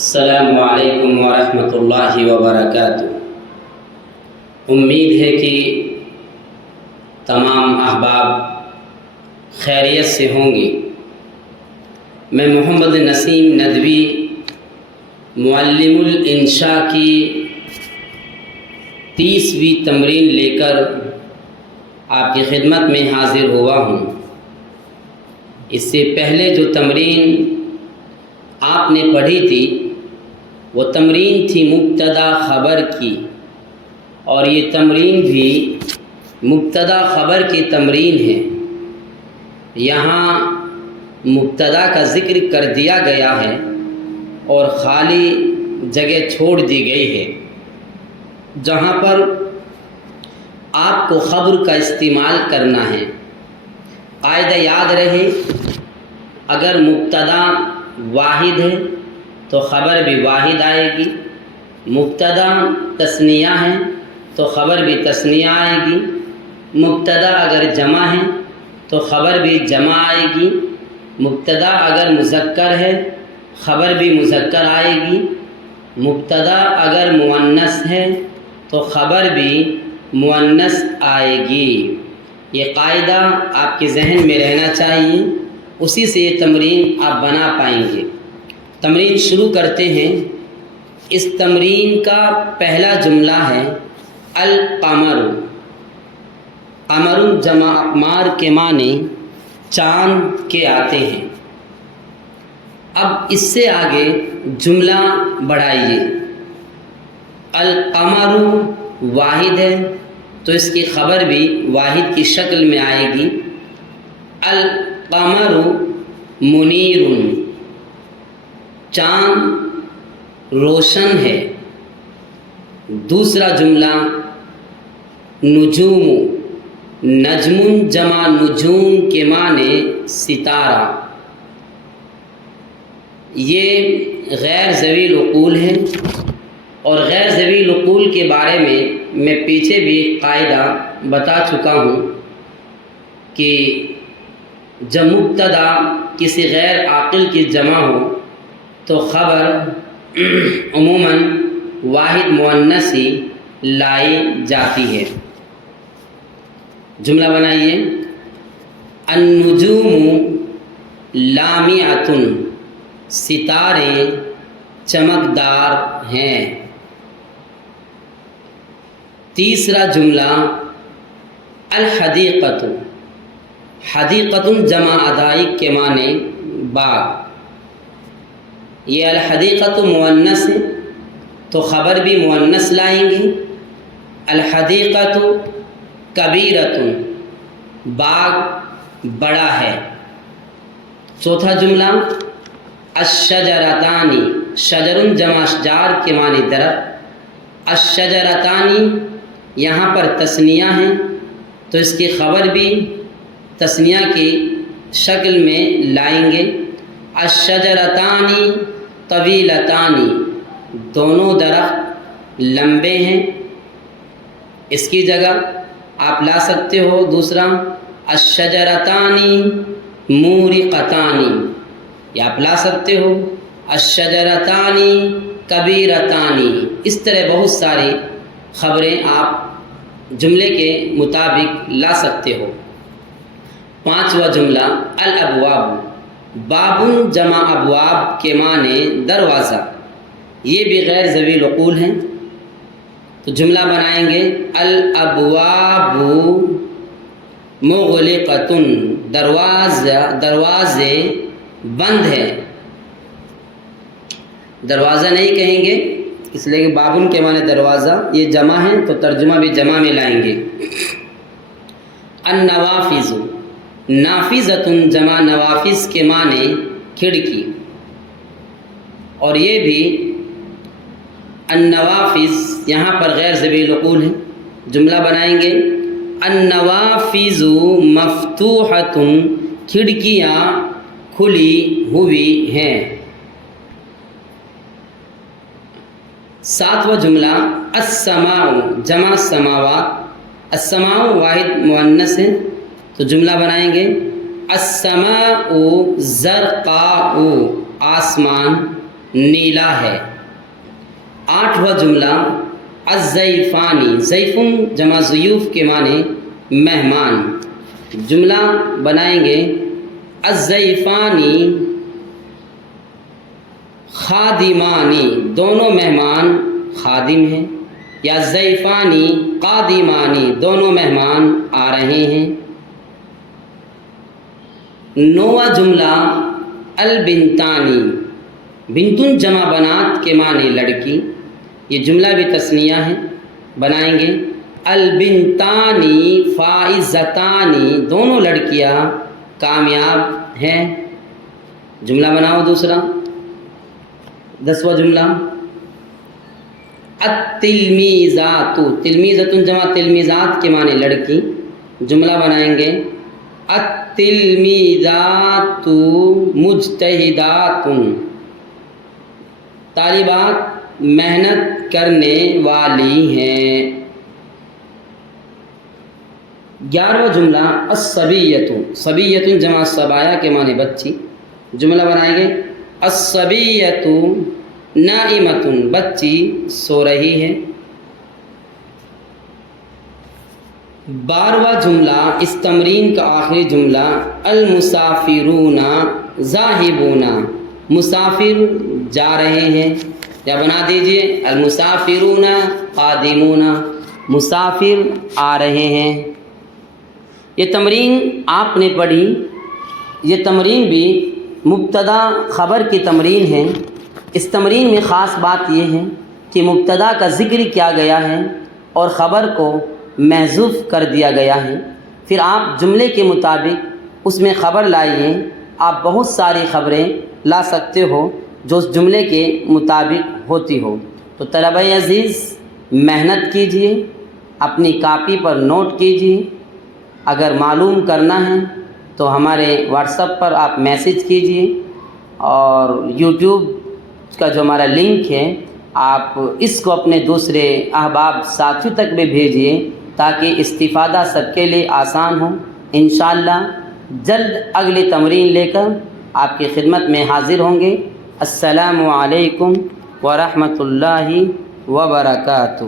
السلام علیکم ورحمۃ اللہ وبرکاتہ۔ امید ہے کہ تمام احباب خیریت سے ہوں گے۔ میں محمد نسیم ندوی معلم الانشاء کی 30ویں تمرین لے کر آپ کی خدمت میں حاضر ہوا ہوں۔ اس سے پہلے جو تمرین آپ نے پڑھی تھی وہ تمرین تھی مبتدا خبر کی، اور یہ تمرین بھی مبتدا خبر کی تمرین ہے۔ یہاں مبتدا کا ذکر کر دیا گیا ہے اور خالی جگہ چھوڑ دی گئی ہے جہاں پر آپ کو خبر کا استعمال کرنا ہے۔ قاعدہ یاد رہے، اگر مبتدا واحد ہے تو خبر بھی واحد آئے گی، مبتدا تثنیہ ہے تو خبر بھی تثنیہ آئے گی، مبتدا اگر جمع ہے تو خبر بھی جمع آئے گی، مبتدا اگر مذکر ہے خبر بھی مذکر آئے گی، مبتدا اگر مؤنث ہے تو خبر بھی مؤنث آئے گی۔ یہ قاعدہ آپ کے ذہن میں رہنا چاہیے، اسی سے یہ تمرین آپ بنا پائیں گے۔ تمرین شروع کرتے ہیں۔ اس تمرین کا پہلا جملہ ہے القمر۔ قمر جمع اقمار کے معنی چاند کے آتے ہیں۔ اب اس سے آگے جملہ بڑھائیے۔ القمر واحد ہے تو اس کی خبر بھی واحد کی شکل میں آئے گی۔ القمر منیر، چاند روشن ہے۔ دوسرا جملہ نجوم، نجم جمع نجوم کے معنی ستارہ۔ یہ غیر ذوی العقول ہے، اور غیر ذوی العقول کے بارے میں پیچھے بھی قاعدہ بتا چکا ہوں کہ جب مبتدا کسی غیر عاقل کی جمع ہو تو خبر عموماً واحد مؤنث ہی لائی جاتی ہے۔ جملہ بنائیے۔ النجوم لامعۃ، ستارے چمکدار ہیں۔ تیسرا جملہ الحدیقۃ، حدیقۃ جمع حدائق کے معنی باغ۔ یہ الحدیقۃ مؤنث ہے تو خبر بھی مؤنث لائیں گے۔ الحدیقۃ کبیرۃ، باغ بڑا ہے۔ چوتھا جملہ الشجرتان، شجر جمع اشجار کے معنی درخت۔ الشجرتان یہاں پر تثنیہ ہیں تو اس کی خبر بھی تثنیہ کی شکل میں لائیں گے۔ الشجرتان طویلتان، دونوں درخت لمبے ہیں۔ اس کی جگہ آپ لا سکتے ہو دوسرا الشجرتان مورقتان، یا آپ لا سکتے ہو الشجرتان کبیرتان۔ اس طرح بہت ساری خبریں آپ جملے کے مطابق لا سکتے ہو۔ پانچواں جملہ الابواب، باب جمع ابواب کے معنی دروازہ۔ یہ بھی غیر ذوی العقول ہیں تو جملہ بنائیں گے الابواب مغلقۃ، دروازے بند ہیں۔ دروازہ نہیں کہیں گے اس لیے کہ بابن کے معنی دروازہ، یہ جمع ہے تو ترجمہ بھی جمع میں لائیں گے۔ النوافذ، نافذۃ جمع نوافذ کے معنی کھڑکی، اور یہ بھی النوافذ یہاں پر غیر ذوی العقول ہے۔ جملہ بنائیں گے النوافذ مفتوحۃ، کھڑکیاں کھلی ہوئی ہیں۔ ساتواں جملہ السماء، جمع سماوات۔ السماء واحد مؤنث ہے تو جملہ بنائیں گے السماء زرقاء، آسمان نیلا ہے۔ 8واں جملہ الضیفانی، ضیفن جمع ضیوف کے معنی مہمان۔ جملہ بنائیں گے الضیفانی خادمانی، دونوں مہمان خادم ہیں، یا ضیفانی قادمانی، دونوں مہمان آ رہے ہیں۔ 9واں جملہ البنتانی، بنتن جمع بنات کے معنی لڑکی، یہ جملہ بھی تثنیہ ہے، بنائیں گے البنتانی فائزتانی، دونوں لڑکیاں کامیاب ہیں۔ جملہ بناؤ دوسرا۔ 10واں جملہ التلمیذات، تلمیذۃ جمع تلمیذات کے معنی لڑکی، جملہ بنائیں گے التلمیذات مجتہدات، طالبات محنت کرنے والی ہیں۔ 11واں جملہ الصبیۃ، صبیۃ جمع صبایا کے معنی بچی، جملہ بنائیں گے الصبیۃ نائمۃ، بچی سو رہی ہے۔ 12واں جملہ اس تمرین کا آخری جملہ المسافرون ذاہبون، مسافر جا رہے ہیں، یا بنا دیجئے المسافرون قادمون، مسافر آ رہے ہیں۔ یہ تمرین آپ نے پڑھی، یہ تمرین بھی مبتدا خبر کی تمرین ہے۔ اس تمرین میں خاص بات یہ ہے کہ مبتدا کا ذکر کیا گیا ہے اور خبر کو محذوف کر دیا گیا ہے۔ پھر آپ جملے کے مطابق اس میں خبر لائیے۔ آپ بہت ساری خبریں لا سکتے ہو جو اس جملے کے مطابق ہوتی ہو۔ تو طلبہ عزیز محنت کیجئے، اپنی کاپی پر نوٹ کیجئے۔ اگر معلوم کرنا ہے تو ہمارے واٹس ایپ پر آپ میسج کیجئے، اور یوٹیوب کا جو ہمارا لنک ہے آپ اس کو اپنے دوسرے احباب ساتھیوں تک بھی بھیجیے تاکہ استفادہ سب کے لیے آسان ہو۔ انشاءاللہ جلد اگلی تمرین لے کر آپ کی خدمت میں حاضر ہوں گے۔ السلام علیکم ورحمۃ اللہ وبرکاتہ۔